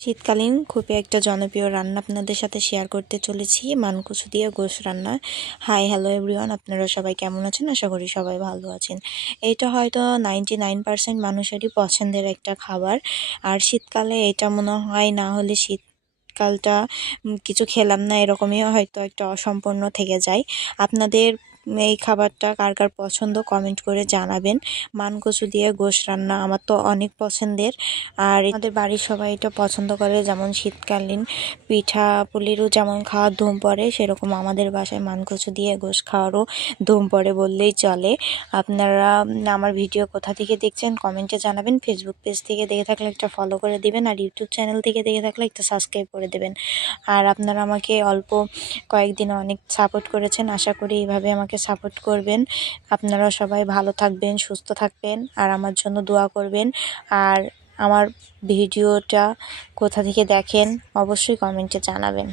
শীতকালীন খুবই একটা জনপ্রিয় রান্না আপনাদের সাথে শেয়ার করতে চলেছি, মানকচু দিয়ে গোশ রান্না। হাই হ্যালো এভরিওয়ান, আপনারা সবাই কেমন আছেন? আশা করি সবাই ভালো আছেন। এটা হয়তো 99% মানুষেরই পছন্দের একটা খাবার। আর শীতকালে এটা মনে হয় না হলে শীতকালটা কিছু খেলাম না এরকমই হয়তো একটা অসম্পূর্ণ থেকে যায়। আপনাদের এই খাবারটা কার কার পছন্দ কমেন্ট করে জানাবেন। মানকচু দিয়ে গোশ রান্না আমার তো অনেক পছন্দের। আর আমাদের বাড়ির সবাই এটা পছন্দ করে, যেমন শীতকালীন পিঠা পুলিরও যেমন খাওয়ার ধুম পড়ে, সেরকম আমাদের বাসায় মানকচু দিয়ে গোশ খাওয়ারও ধুম পড়ে বললেই চলে। আপনারা আমার ভিডিও কোথা থেকে দেখছেন কমেন্টে জানাবেন। ফেসবুক পেজ থেকে দেখে থাকলে একটা ফলো করে দিবেন, আর ইউটিউব চ্যানেল থেকে দেখে থাকলে একটা সাবস্ক্রাইব করে দেবেন। আর আপনারা আমাকে অল্প কয়েকদিন অনেক সাপোর্ট করেছেন, আশা করি এইভাবে আমাকে সাপোর্ট করবেন। আপনারা সবাই ভালো থাকবেন, সুস্থ থাকবেন, আর আমার জন্য দোয়া করবেন। আর আমার ভিডিওটা কোথা থেকে দেখেন অবশ্যই কমেন্টে জানাবেন।